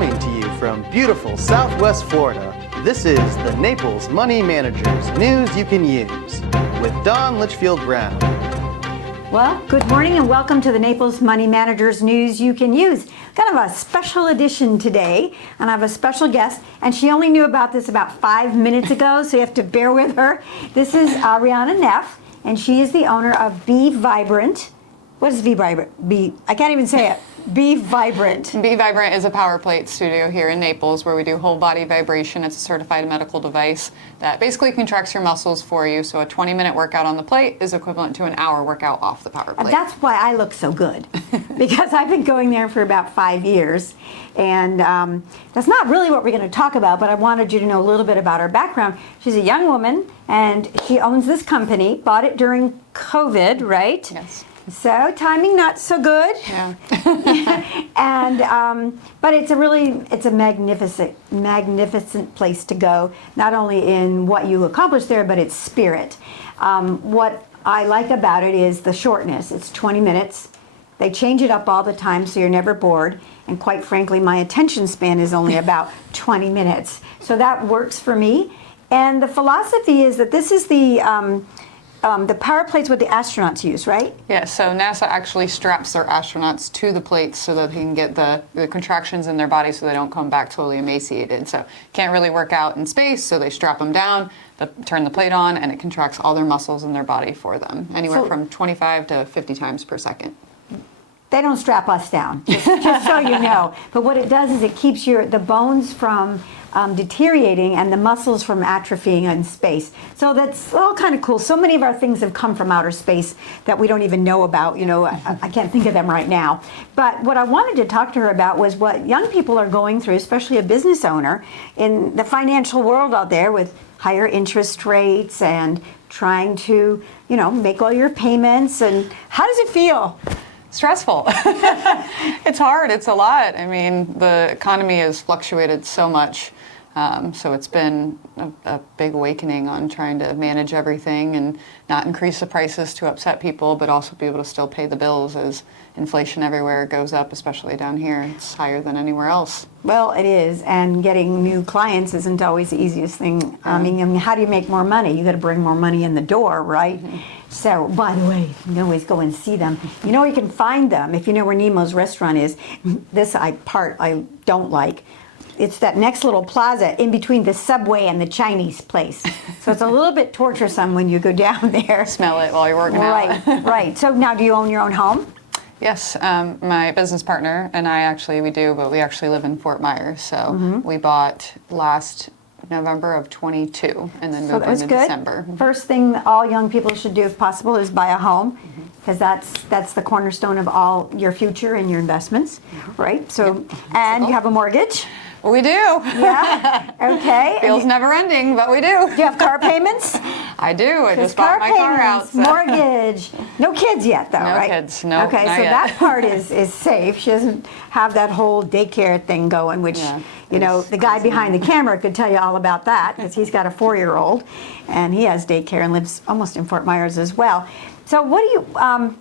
Coming to you from beautiful Southwest Florida, this is the Naples Money Managers News You Can Use with Dawn Litchfield Brown. Well, good morning and welcome to the Naples Money Managers News You Can Use. Kind of a special edition today, and I have a special guest, and she only knew about this about 5 minutes ago, so you have to bear with her. This is Ariana Neff, and she is the owner of Be Vibrant. What is Be Vibrant? I can't even say it. Be Vibrant. Be Vibrant is a power plate studio here in Naples where we do whole body vibration. It's a certified medical device that basically contracts your muscles for you. So a 20-minute workout on the plate is equivalent to an hour workout off the power plate. And that's why I look so good, because I've been going there for about 5 years. And that's not really what we're going to talk about, but I wanted you to know a little bit about her background. She's a young woman, and she owns this company, bought it during COVID, right? Yes. So timing not so good. Yeah. And but it's a magnificent place to go. Not only in what you accomplish there, but its spirit. What I like about it is the shortness. It's 20 minutes. They change it up all the time, so you're never bored. And quite frankly, my attention span is only about 20 minutes. So that works for me. And the philosophy is that this is the power plates what the astronauts use, right? Yeah, so NASA actually straps their astronauts to the plates so that they can get the contractions in their body so they don't come back totally emaciated. So can't really work out in space, so they strap them down, turn the plate on, and it contracts all their muscles in their body for them, anywhere from 25 to 50 times per second. They don't strap us down, just so you know. But what it does is it keeps the bones from deteriorating and the muscles from atrophying in space. So that's all kind of cool. So many of our things have come from outer space that we don't even know about. You know, I can't think of them right now. But what I wanted to talk to her about was what young people are going through, especially a business owner in the financial world out there with higher interest rates and trying to, make all your payments. And how does it feel? Stressful. It's hard. It's a lot. I mean, the economy has fluctuated so much. So it's been a big awakening on trying to manage everything and not increase the prices to upset people, but also be able to still pay the bills as inflation everywhere goes up, especially down here. It's higher than anywhere else. Well, it is, and getting new clients isn't always the easiest thing. I mean, how do you make more money? You got to bring more money in the door, right? Mm-hmm. So, by the way, you can always go and see them. You know, you can find them if you know where Nemo's restaurant is. This part I don't like. It's that next little plaza in between the Subway and the Chinese place. So it's a little bit torturesome when you go down there. Smell it while you're working out. Right. So now, do you own your own home? Yes, my business partner and I we do, but we actually live in Fort Myers. So we bought last November of 22 and then moved in December. First thing all young people should do if possible is buy a home, because that's the cornerstone of all your future and your investments, right? So, and you have a mortgage. We do. Yeah. Okay. Feels never ending, but we do. Do you have car payments? I do. I just bought my car out. So. Mortgage. No kids yet, though, right? No kids. No. Okay, so yet. that part is safe. She doesn't have that whole daycare thing going, which the guy behind the camera could tell you all about that, because he's got a 4-year-old, and he has daycare and lives almost in Fort Myers as well. So what do you?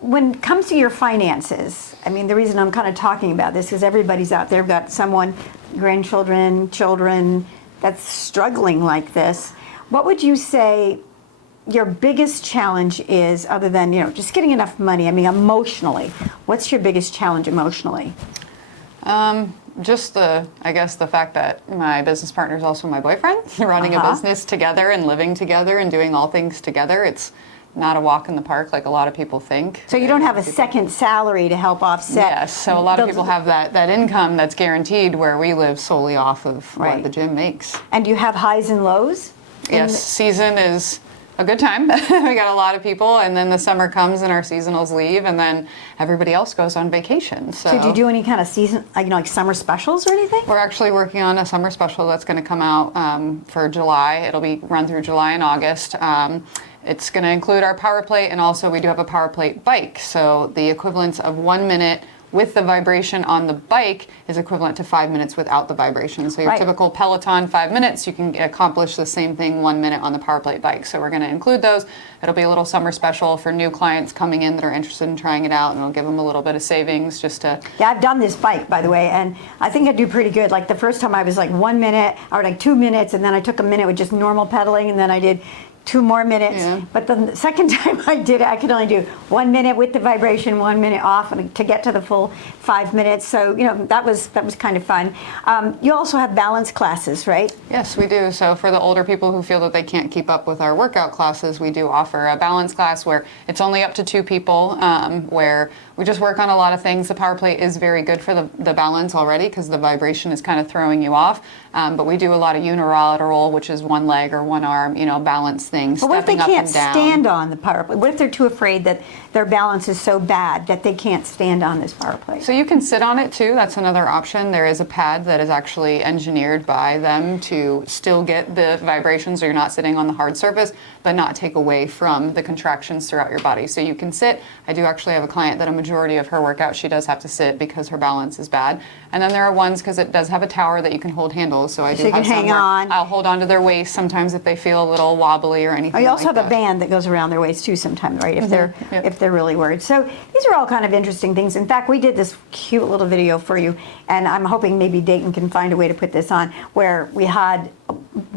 When it comes to your finances, I mean, the reason I'm kind of talking about this is everybody's out there got someone, grandchildren, children, that's struggling like this. What would you say your biggest challenge is, other than, just getting enough money? I mean, emotionally, what's your biggest challenge emotionally? Just the fact that my business partner is also my boyfriend, running a business together and living together and doing all things together. It's not a walk in the park like a lot of people think. So you don't have a second salary to help offset? Yes, so a lot of people have that income that's guaranteed, where we live solely off of what the gym makes. And do you have highs and lows? Yes, season is a good time. We got a lot of people, and then the summer comes and our seasonals leave, and then everybody else goes on vacation. So do you do any kind of season, like summer specials or anything? We're actually working on a summer special that's going to come out for July. It'll be run through July and August. It's going to include our power plate, and also we do have a power plate bike. So the equivalence of 1 minute with the vibration on the bike is equivalent to 5 minutes without the vibration. So your Right. typical Peloton 5 minutes, you can accomplish the same thing 1 minute on the power plate bike. So we're going to include those. It'll be a little summer special for new clients coming in that are interested in trying it out, and it'll give them a little bit of savings just to. Yeah, I've done this bike, by the way, and I think I do pretty good. Like the first time I was like 1 minute, or like 2 minutes, and then I took a minute with just normal pedaling, and then I did 2 more minutes. Yeah. But the second time I did it, I could only do 1 minute with the vibration, 1 minute off, and to get to the full 5 minutes. So that was kind of fun. You also have balance classes, right? Yes, we do. So for the older people who feel that they can't keep up with our workout classes, we do offer a balance class where it's only up to 2 people, where we just work on a lot of things. The power plate is very good for the balance already because the vibration is kind of throwing you off. But we do a lot of unilateral, which is one leg or one arm, balance things. But what if they stepping up can't and down. stand on the power plate? What if they're too afraid that their balance is so bad that they can't stand on this power plate? So you can sit on it too. That's another option. There is a pad that is actually engineered by them to still get the vibrations, so you're not sitting on the hard surface, but not take away from the contractions throughout your body. So you can sit. I do actually have a client that a majority of her workout she does have to sit because her balance is bad. And then there are ones because it does have a tower that you can hold handles. So I do you can have some hang where on. I'll hold onto their waist sometimes if they feel a little wobbly or anything. Oh, you also like have a that. band that goes around their waist too sometimes, right? If they're Yep. if they're really worried. So these are all kind of interesting things. In fact, we did this cute little video for you, and I'm hoping maybe Dayton can find a way to put this on, where we had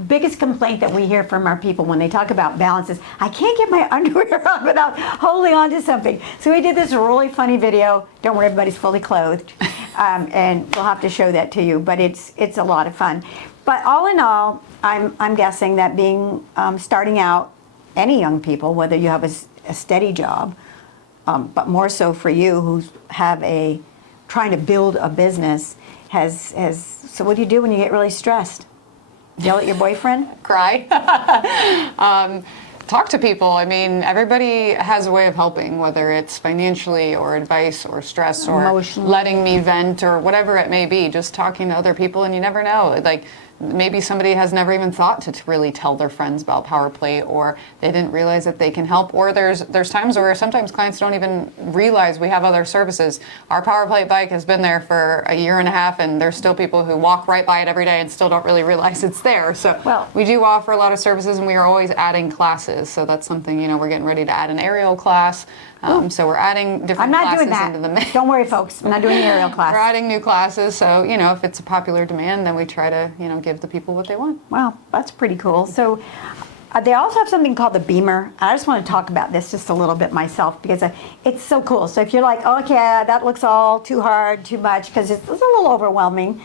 biggest complaint that we hear from our people when they talk about balance is, I can't get my underwear on without holding on to something. So we did this really funny video. Don't worry, everybody's fully clothed, and we'll have to show that to you. But it's a lot of fun. But all in all, I'm guessing that being starting out, any young people, whether you have a steady job, but more so for you who have trying to build a business, so what do you do when you get really stressed? Yell at your boyfriend? Cry. Talk to people. I mean, everybody has a way of helping, whether it's financially or advice or stress or Emotionally. letting me vent or whatever it may be. Just talking to other people, and you never know. Like, maybe somebody has never even thought to really tell their friends about power plate, or they didn't realize that they can help, or there's times where sometimes clients don't even realize we have other services. Our power plate bike has been there for a year and a half, and there's still people who walk right by it every day and still don't really realize it's there. So we do offer a lot of services, and we are always adding classes. So that's something, we're getting ready to add an aerial class. So we're adding different I'm not classes doing that. into the mix. Don't worry, folks. I'm not doing the aerial class. We're adding new classes, so if it's a popular demand, then we try to give the people what they want. Wow, that's pretty cool. So they also have something called the Beamer. I just want to talk about this just a little bit myself because it's so cool. So if you're like, okay, that looks all too hard, too much, because it's a little overwhelming,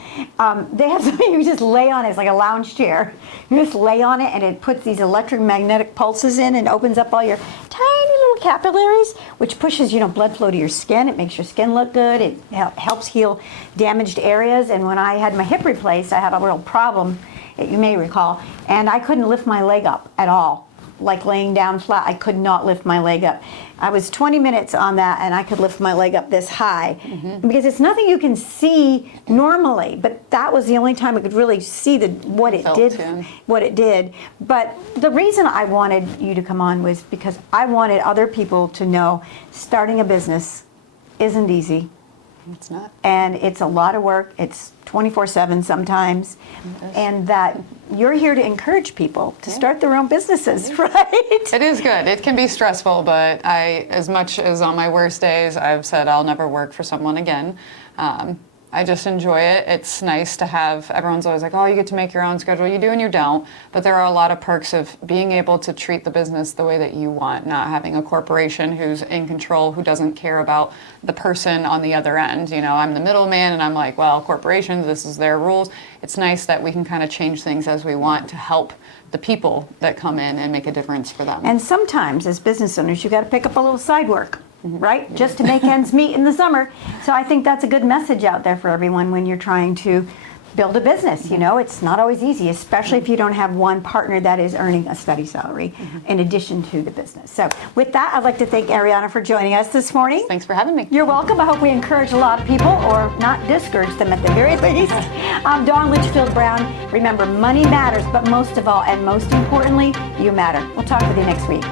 they have something you just lay on it. It's like a lounge chair. You just lay on it, and it puts these electromagnetic pulses in and opens up all your tiny little capillaries, which pushes blood flow to your skin. It makes your skin look good. It helps heal damaged areas. And when I had my hip replaced, I had a real problem, you may recall, and I couldn't lift my leg up at all. Like laying down flat, I could not lift my leg up. I was 20 minutes on that, and I could lift my leg up this high, because it's nothing you can see normally, but that was the only time I could really see what it did. But the reason I wanted you to come on was because I wanted other people to know starting a business isn't easy. It's not. And it's a lot of work. It's 24/7 sometimes. And that you're here to encourage people to start their own businesses, right? It is good. It can be stressful, but as much as on my worst days, I've said I'll never work for someone again. I just enjoy it. It's nice to have, everyone's always like, oh, you get to make your own schedule. You do and you don't. But there are a lot of perks of being able to treat the business the way that you want, not having a corporation who's in control, who doesn't care about the person on the other end. I'm the middleman, and I'm like, well, corporations, this is their rules. It's nice that we can kind of change things as we want to help the people that come in and make a difference for them. And sometimes as business owners, you got to pick up a little side work, right? Just to make ends meet in the summer. So I think that's a good message out there for everyone when you're trying to build a business. It's not always easy, especially if you don't have one partner that is earning a steady salary in addition to the business. So with that, I'd like to thank Ariana for joining us this morning. Thanks for having me. You're welcome. I hope we encourage a lot of people, or not discourage them at the very least. I'm Dawn Litchfield Brown. Remember, money matters, but most of all, and most importantly, you matter. We'll talk with you next week.